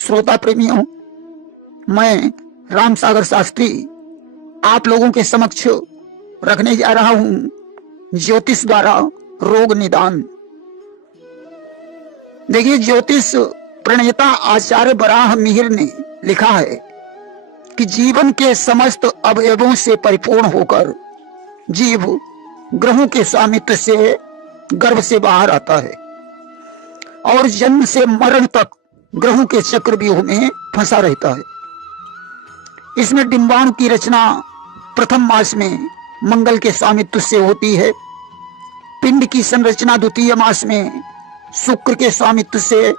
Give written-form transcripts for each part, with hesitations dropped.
श्रोता प्रेमियों, मैं राम सागर शास्त्री आप लोगों के समक्ष रखने जा रहा हूं ज्योतिष द्वारा रोग निदान। देखिए, ज्योतिष प्रणेता आचार्य बराह मिहिर ने लिखा है कि जीवन के समस्त अवयवों से परिपूर्ण होकर जीव ग्रहों के स्वामित्व से गर्भ से बाहर आता है और जन्म से मरण तक ग्रहों के चक्रव्यूह में फंसा रहता है। इसमें डिंबाणु की रचना प्रथम मास में मंगल के स्वामित्व से होती है। पिंड की संरचना द्वितीय मास में शुक्र के स्वामित्व से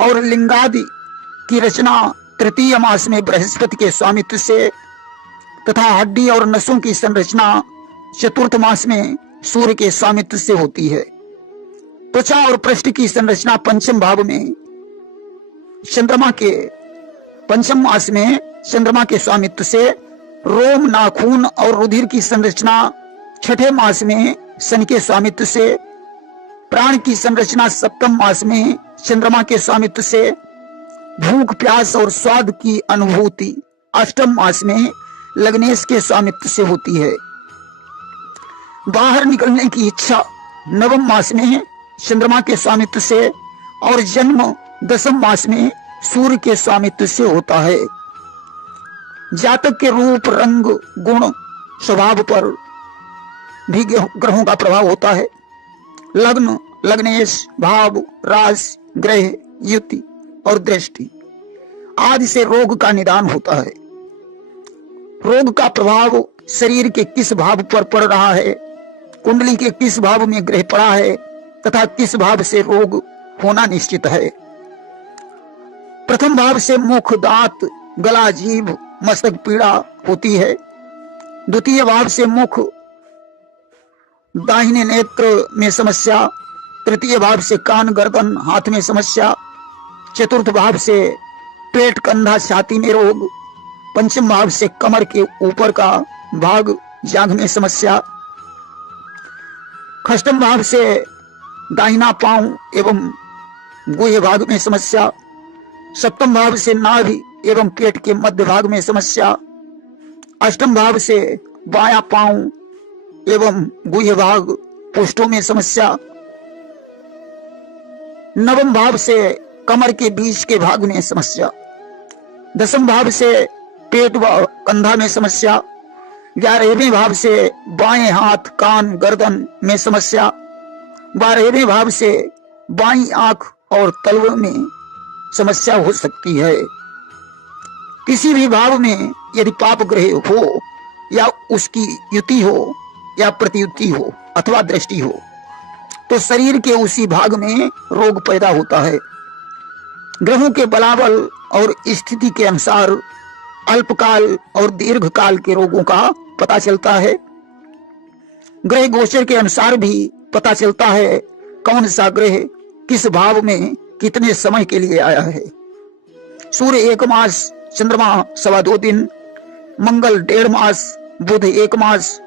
और लिंगादि की रचना तृतीय मास में बृहस्पति के स्वामित्व से तथा हड्डी और नसों की संरचना चतुर्थ मास में सूर्य के स्वामित्व से होती है। त्वचा और पृष्ठ की संरचना पंचम भाव में चंद्रमा के पंचम मास में चंद्रमा के स्वामित्व से, रोम, नाखून और रुधिर की संरचना छठे मास में शनि के स्वामित्व से, प्राण की संरचना सप्तम मास में चंद्रमा के स्वामित्व से, भूख, प्यास और स्वाद की अनुभूति अष्टम मास में लग्नेश के स्वामित्व से होती है। बाहर निकलने की इच्छा नवम मास में चंद्रमा के स्वामित्व से और जन्म दसम मास में सूर्य के स्वामित्व से होता है। जातक के रूप, रंग, गुण, स्वभाव पर भी ग्रहों का प्रभाव होता है। लग्न, लग्नेश, भाव, राशि, ग्रह, युति और दृष्टि आदि से रोग का निदान होता है। रोग का प्रभाव शरीर के किस भाव पर पड़ रहा है, कुंडली के किस भाव में ग्रह पड़ा है तथा किस भाव से रोग होना निश्चित है। प्रथम भाव से मुख, दांत, गला, जीभ, मस्तक पीड़ा होती है। द्वितीय भाव से मुख, दाहिने नेत्र में समस्या। तृतीय भाव से कान, गर्दन, हाथ में समस्या। चतुर्थ भाव से पेट, कंधा, छाती में रोग। पंचम भाव से कमर के ऊपर का भाग, जांघ में समस्या। षष्ठम भाव से दाहिना पांव एवं गुह्य भाग में समस्या। सप्तम भाव से नाभि एवं पेट के मध्य भाग में समस्या। अष्टम भाव से बायां पांव एवं गुह्य भाग, पुष्टों में समस्या। नवम भाव से कमर के बीच के भाग में समस्या। दसम भाव से पेट व कंधा में समस्या। 11वें भाव से बाएं हाथ, कान, गर्दन में समस्या। 12वें भाव से बाईं आंख और तलवे में समस्या हो सकती है। किसी भी भाव में यदि पाप ग्रह हो या उसकी युति हो या प्रतियुति हो अथवा दृष्टि हो तो शरीर के उसी भाग में रोग पैदा होता है। ग्रहों के बलाबल और स्थिति के अनुसार अल्पकाल और दीर्घकाल के रोगों का पता चलता है। ग्रह गोचर के अनुसार भी पता चलता है कौन सा ग्रह किस भाव में कितने समय के लिए आया है। सूर्य 1 मास, चंद्रमा 2.25 दिन, मंगल 1.5 मास, बुध 1 मास,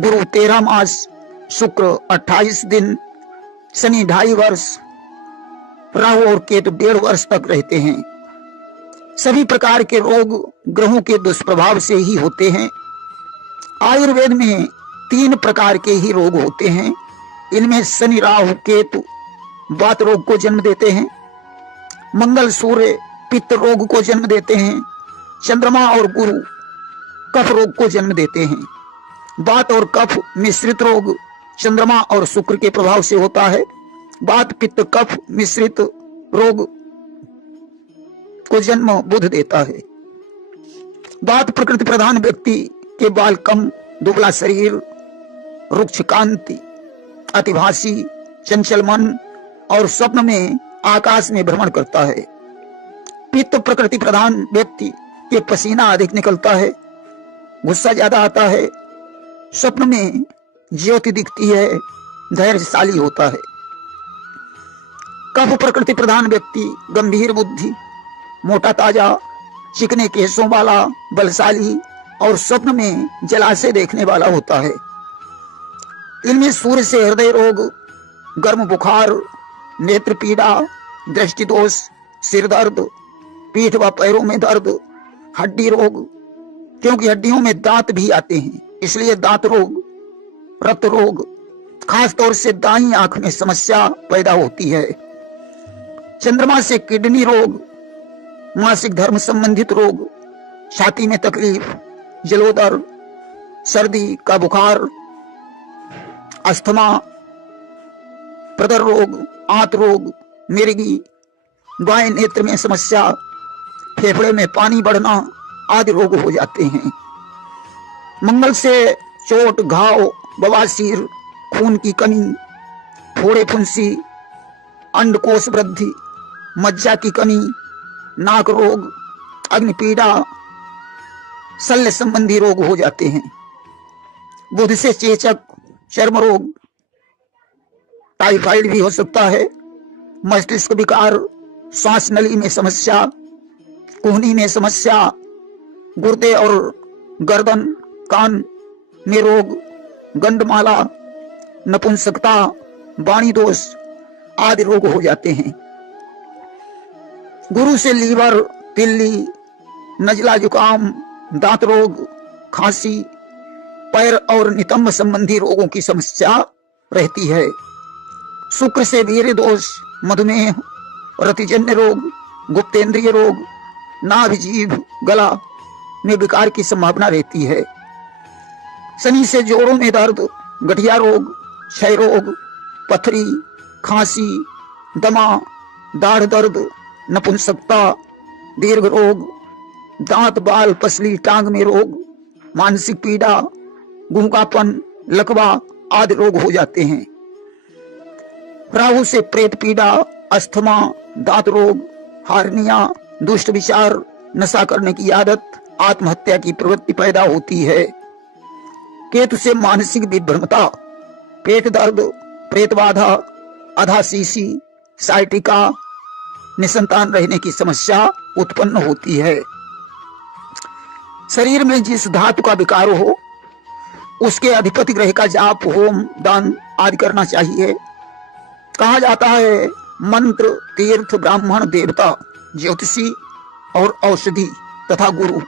गुरु 13 मास, शुक्र 28 दिन, शनि 2.5 वर्ष, राहु और केतु 1.5 वर्ष तक रहते हैं। सभी प्रकार के रोग ग्रहों के दुष्प्रभाव से ही होते हैं। आयुर्वेद में 3 प्रकार के ही रोग होते हैं। इनमें शनि, राहु, केतु वात रोग को जन्म देते हैं। मंगल, सूर्य पित्त रोग को जन्म देते हैं। चंद्रमा और गुरु कफ रोग को जन्म देते हैं। वात और कफ मिश्रित रोग चंद्रमा और शुक्र के प्रभाव से होता है। वात, पित्त, कफ मिश्रित रोग को जन्म बुध देता है। वात प्रकृति प्रधान व्यक्ति के बाल कम, दुबला शरीर, रुक्ष कांति, अतिभाषी, चंचल मन और स्वप्न में आकाश में भ्रमण करता है। पित्त प्रकृति प्रधान व्यक्ति के पसीना अधिक निकलता है, गुस्सा ज्यादा आता है, स्वप्न में ज्योति दिखती है, धैर्यशाली होता है। कफ प्रकृति प्रधान व्यक्ति गंभीर बुद्धि, मोटा ताजा, चिकने केसों वाला, बलशाली और स्वप्न में जलाशय देखने वाला होता है। इनमें सूर्य से हृदय रोग, गर्म बुखार, नेत्र पीड़ा, दृष्टि दोष, सिर दर्द, पीठ व पैरों में दर्द, हड्डी रोग, क्योंकि हड्डियों में दांत भी आते हैं इसलिए दांत रोग, रक्त रोग, खास तौर से दाईं आंख में समस्या पैदा होती है। चंद्रमा से किडनी रोग, मासिक धर्म संबंधित रोग, छाती में तकलीफ, जलोदर, सर्दी का बुखार, अस्थमा, प्रदर रोग, आंत रोग, मिर्गी, बाएं नेत्र में समस्या, फेफड़े में पानी बढ़ना आदि रोग हो जाते हैं। मंगल से चोट, घाव, बवासीर, खून की कमी, फोड़े फुंसी, अंडकोश वृद्धि, मज्जा की कमी, नाक रोग, अग्निपीड़ा, शल्य संबंधी रोग हो जाते हैं। बुध से चेचक, चर्म रोग, टाइफाइड भी हो सकता है। मस्तिष्क विकार, सांस नली में समस्या, कुहनी में समस्या, गुर्दे और गर्दन, कान में रोग, गंडमाला, नपुंसकता, वाणी दोष आदि रोग हो जाते हैं। गुरु से लीवर, तिल्ली, नजला, जुकाम, दांत रोग, खांसी, पैर और नितंब संबंधी रोगों की समस्या रहती है। शुक्र से वीर्य दोष, मधुमेह, रतिजन्य रोग, गुप्तेंद्रिय रोग, नाभि, जीभ, गला में विकार की संभावना रहती है। शनि से जोड़ों में दर्द, गठिया रोग, क्षय रोग, पथरी, खांसी, दमा, दाढ़ दर्द, नपुंसकता, दीर्घ रोग, दांत, बाल, पसली, टांग में रोग, मानसिक पीड़ा, गूंगापन, लकवा आदि रोग हो जाते हैं। राहु से प्रेत पीड़ा, अस्थमा, दांत रोग, हार्निया, दुष्ट विचार, नशा करने की आदत, आत्महत्या की प्रवृत्ति पैदा होती है। केतु से मानसिक विभ्रमता, पेट दर्द, प्रेत बाधा, अधाशीसी, साइटिका, निसंतान रहने की समस्या उत्पन्न होती है। शरीर में जिस धातु का विकार हो उसके अधिपति ग्रह का जाप, होम, दान आदि करना चाहिए। कहा जाता है मंत्र, तीर्थ, ब्राह्मण, देवता, ज्योतिषी और औषधि तथा गुरु,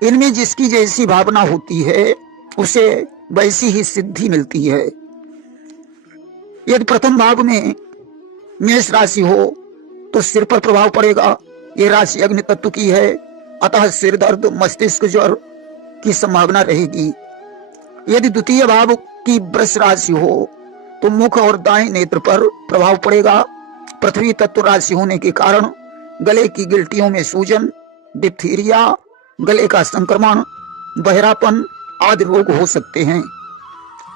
इनमें जिसकी जैसी भावना होती है उसे वैसी ही सिद्धि मिलती है। यदि प्रथम भाव में मेष राशि हो तो सिर पर प्रभाव पड़ेगा। ये राशि अग्नि तत्व की है, अतः सिर दर्द, मस्तिष्क ज्वर की संभावना रहेगी। यदि द्वितीय भाव की वृष राशि हो तो मुख और दाएं नेत्र पर प्रभाव पड़ेगा। पृथ्वी तत्व राशि होने के कारण गले की गिल्टियों में सूजन, डिप्थीरिया, गले का संक्रमण, बहरापन आदि रोग हो सकते हैं।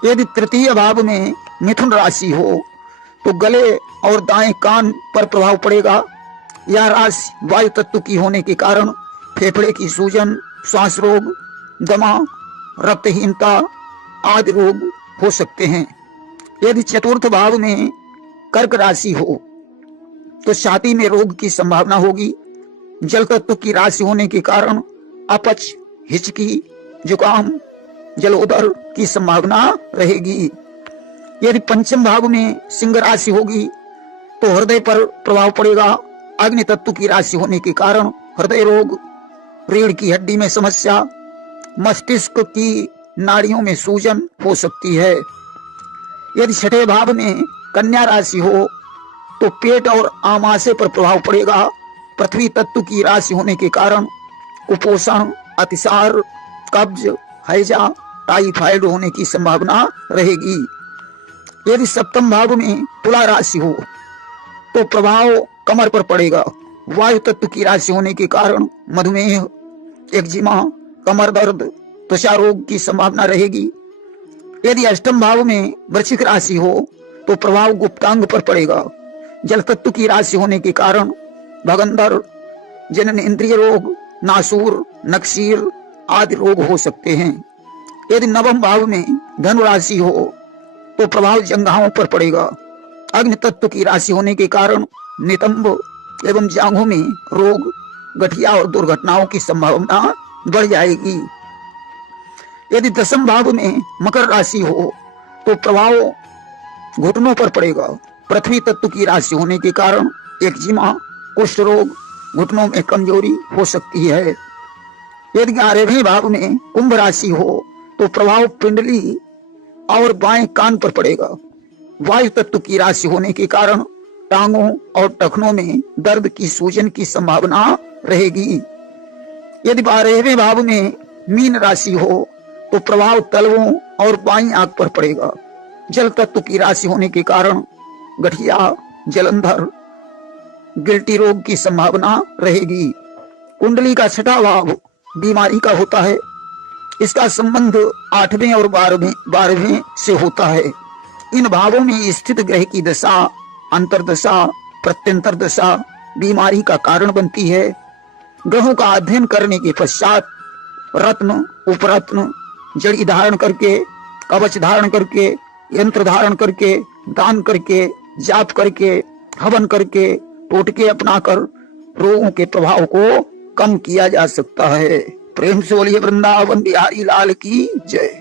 यदि तृतीय भाव में मिथुन राशि हो तो गले और दाएं कान पर प्रभाव पड़ेगा। यह राशि वायु तत्व की होने के कारण फेफड़े की सूजन, श्वास रोग, दमा, रक्तहीनता आदि रोग हो सकते हैं। यदि चतुर्थ भाव में कर्क राशि हो तो छाती में रोग की संभावना होगी। जल तत्व की राशि होने के कारण अपच, हिचकी, जुकाम, जलोदर की संभावना रहेगी। यदि पंचम भाव में सिंह राशि होगी तो हृदय पर प्रभाव पड़ेगा। अग्नि तत्व की राशि होने के कारण हृदय रोग, रीढ़ की हड्डी में समस्या, मस्तिष्क की नाड़ियों में सूजन हो सकती है। यदि छठे भाव में कन्या राशि हो तो पेट और आमाशय पर प्रभाव पड़ेगा। पृथ्वी तत्व की राशि होने के कारण कुपोषण, अतिसार, कब्ज, हैजा, टाइफाइड होने की संभावना रहेगी। यदि सप्तम भाव में तुला राशि हो तो प्रभाव कमर पर पड़ेगा। वायु तत्व की राशि होने के कारण मधुमेह, एक्जिमा, कमर दर्द, त्वचा रोग की संभावना रहेगी। यदि अष्टम भाव में वृश्चिक राशि हो तो प्रभाव गुप्तांग पर पड़ेगा। जल तत्व की राशि होने के कारण भगंदर, जनन इंद्रिय रोग, नासूर, नक्सीर आदि रोग हो सकते हैं। यदि नवम भाव में धनु राशि हो तो प्रभाव जंघाओं पर पड़ेगा। अग्नि तत्व की राशि होने के कारण नितंब एवं जांघों में रोग, गठिया और दुर्घटनाओं की संभावना बढ़ जाएगी। यदि दसम भाव में मकर राशि हो तो प्रभाव घुटनों पर पड़ेगा। पृथ्वी तत्व की राशि होने के कारण एक्जिमा, कुष्ठ रोग, घुटनों में कमजोरी हो सकती है। यदि 11वें भाव में कुंभ राशि हो तो प्रभाव पिंडली और बाएं कान पर पड़ेगा। वायु तत्व की राशि होने के कारण टांगों और टखनों में दर्द की सूजन की संभावना रहेगी। यदि 12वें भाव में मीन राशि हो तो प्रभाव तलवों और बाईं आंख पर पड़ेगा। जल तत्व की राशि होने के कारण गठिया, जलंधर, गिल्टी रोग की संभावना रहेगी। कुंडली का 6वां भाव बीमारी का होता है। इसका संबंध 8वें और 12वें से होता है। इन भावों में स्थित ग्रह की दशा, अंतरदशा, प्रत्यंतर दशा बीमारी का कारण बनती है। ग्रहों का अध्ययन करने के पश्चात रत्न, उपरत्न, जड़ी धारण करके, कवच धारण करके, यंत्र धारण करके, दान करके, जाप करके, हवन करके, टोटके अपनाकर रोगों के प्रभाव को कम किया जा सकता है। प्रेम से बोलिए वृंदावन बिहारी लाल की जय।